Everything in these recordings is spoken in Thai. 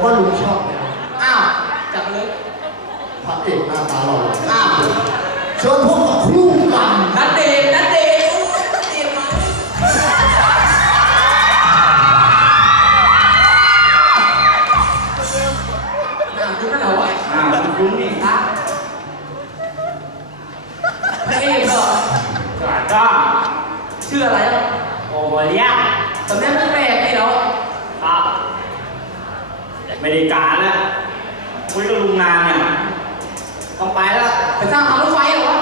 ผมว่าลุงชอบนะอ้าวจับเลยพระเอกหน้าตาหล่ออ้าวเชิญพบกับคู่กันนัดเดทนัดเดทโอ้ยนัดเดทมาอ่าคุณนั่นเหรอวะอ่าคุณนี่ฮะพระเอกเหรอสวัสดีชื่ออะไรอะโอเลี้ยงสำเนียงแปลกๆนี่เหรอ ครับ ไม่ได้การแล้วคุยกับลุงนานเนี่ยต้องไปแล้วไปสร้างทางรถไฟเหรอวะ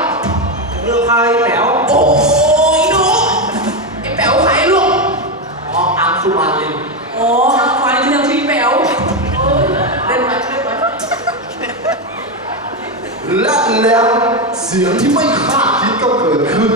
เรื่องพาไอ้แป๋วโอ้ยหนูไอ้แป๋วขายลูกอ๋ออังสุวรรณเลยอ๋ออังสุวรรณที่ยังชื่อแป๋วเออเล่นไปเล่นไปและแล้วเสียงที่ไม่คาดคิดก็เกิดขึ้น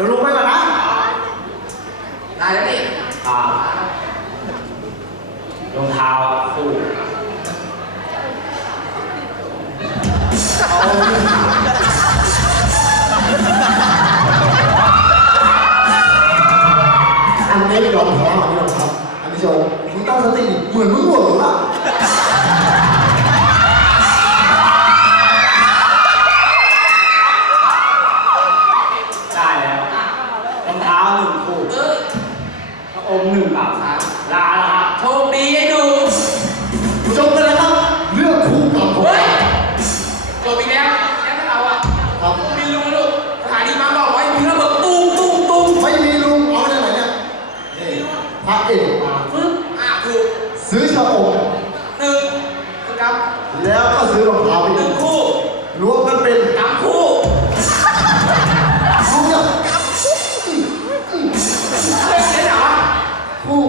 ดี๋ยวลุงไปก่อนนะ ได้แล้วนี่อ่ารองเท้าคู่อันนี้รองเท้าอันนี้รองเท้าอันนี้โชว์มึงตั้งสติดิเหมือนมึงเหวออะได้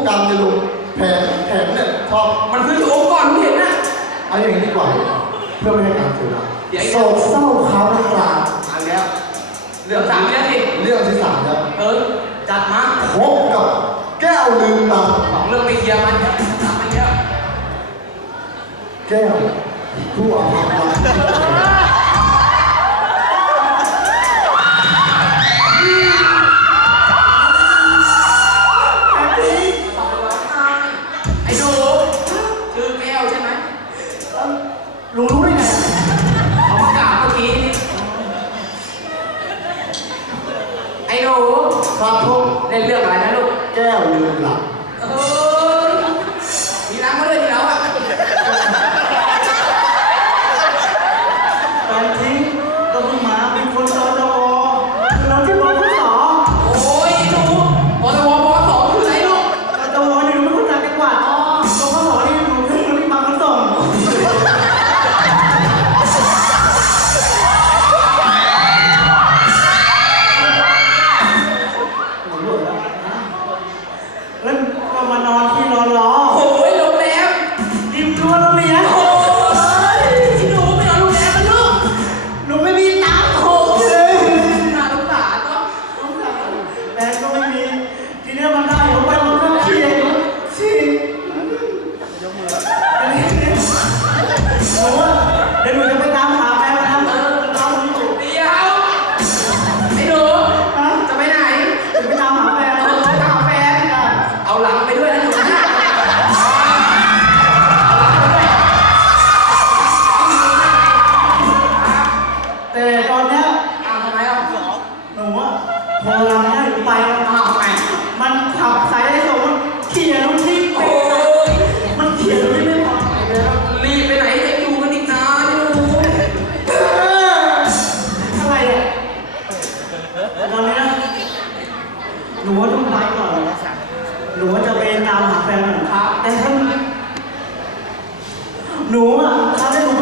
คู่กันจะลุงแผงแผงเนี่ยชอบมันคือโถก่อนมึงเห็นนะเอาอย่างนี้ดีกว่าเพื่อไม่ให้การเสียเวลาเดี๋ยวโศกเศร้าเขาวกลางเอาแล้วเรื่องสามแล้วสิเรื่องที่สามครับเออจัดมาพบกับแก้วลืมตาสองเรื่องไม่เคลียร์มันสามมันเยอะแก้วผู้อาภัพ รู้รู้ได้ไงเขาประกาศเมื่อกี้ ไอ้หนูครับพบเล่นเรื่องอะไรนะลูก แก้วลืมหลับ ย หนูอะทำให้หนู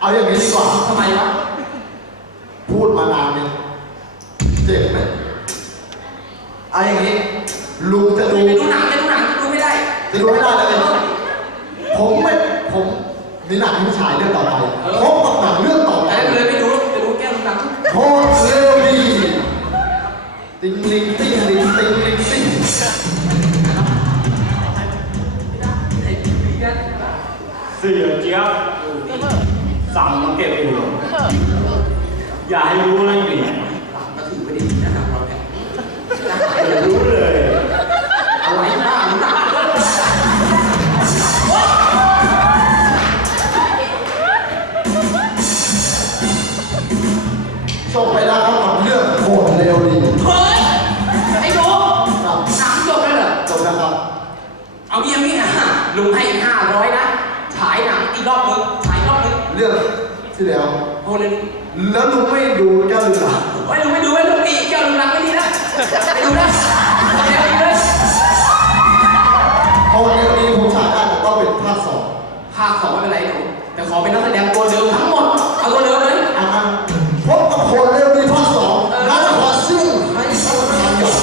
เอาอย่างนี้ดีกว่าทำไมวะพูดมานานเนี่ยเจ็บไหมเอาอย่างนี้ลุงจะดูไปดูหนังไปดูหนังดูไม่ได้จะดูไม่ได้เลยผมไม่ผมมีหนังที่ฉายเรื่องต่อไปพบกับหนังเรื่อง อย่าให้รู้นะอยู่เนี่ยก็ถือว่าดีนะครับเราเนี่ยอย่ารู้เลยอะไรบ้างหนักจบไปแล้วครับกับเรื่องโคตรเร็วดีเฮ้ยไอ้หนูครับหนังจบแล้วเหรอจบแล้วครับเอาเยี่ยมนี่อะลุงให้อีกห้าร้อยนะฉายหนังอีกรอบนึงฉายอีกรอบนึงเรื่องที่แล้วโอ้เลย แล้วลุงไม่ดูแก้วลืมหลังไว้ลุงไม่ดูไว้ลุงนี่แก้วลุงรักไม่ดีนะไปดูนะเดี๋ยวดีเลยเพราะวันนี้วันนี้ผมฉายได้แต่ต้องเป็นภาคสองภาคสองไม่เป็นไรหนูแต่ขอเป็นนักแสดงตัวเดิมทั้งหมดเอาตัวเดิมเลยอันนั้นพบกับโคตรเร็วดีภาคสองนักขอซิ่งให้ท่านประธานหยอก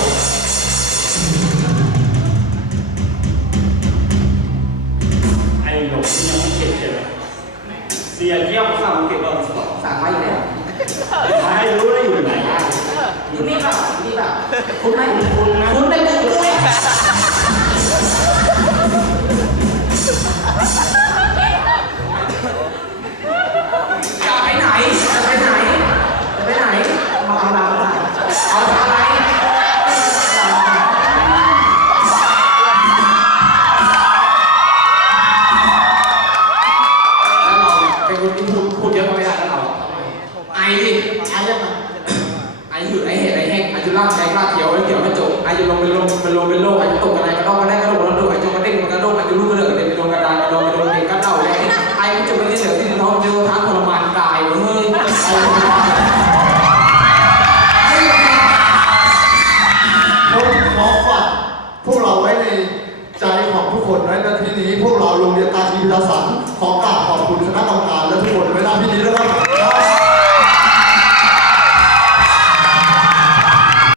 ไอ้หนุ่มที่ยังไม่เก็บใช่ไหม เสียเจี๊ยบสั่งมาเก็บตอนสองสั่งไว้อยู่แล้วอย่าให้รู้นะอยู่ไหนอยู่นี่เปล่าอยู่นี่เปล่าคุณไหมคุณนะคุณได้คุณด้วย ใช้ยังไงไอหืดไอเห็ดไอแห้งอายุลากใช้ลากเขียวไอเขียวไม่จบอายุลงเป็นลมเป็นลมเป็นโรคอายุตกอะไรก็ต้องกระได้ก็ลงแล้วดูไอจะมาเด้งมันก็โดงไอจะรู้ก็เดือดเป็นลมกระดานกระโดดกระโดดเด็กก็เต่าเลยไอมันจะไม่ได้เหลือที่ท้องเจอทั้งทรมานกายเฮ้ย